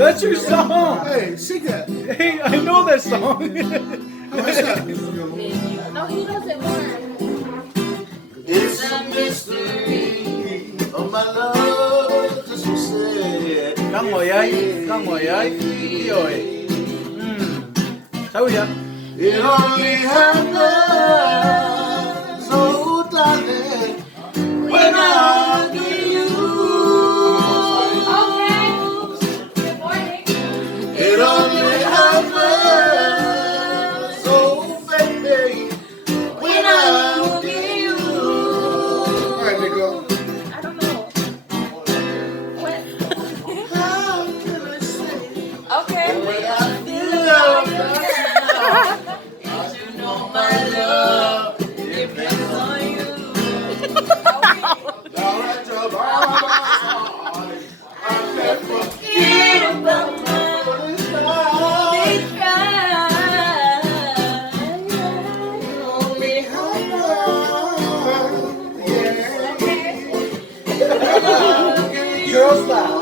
That's your song. Hey, sing that. Hey, I know that song. What's that? No, he doesn't learn. It's a mystery of my love, just you said. Kang Moyay, Yoy. Sao vậy? It only happens, oh darling, when I'm with you. Okay. Good morning. It only happens, oh baby, when I'm with you. All right, Nico. I don't know. What? How can I say Okay. the way I feel about you now? You know my love depends on you. Now at your body, I can't forget about my big only happen, yeah. Girl style.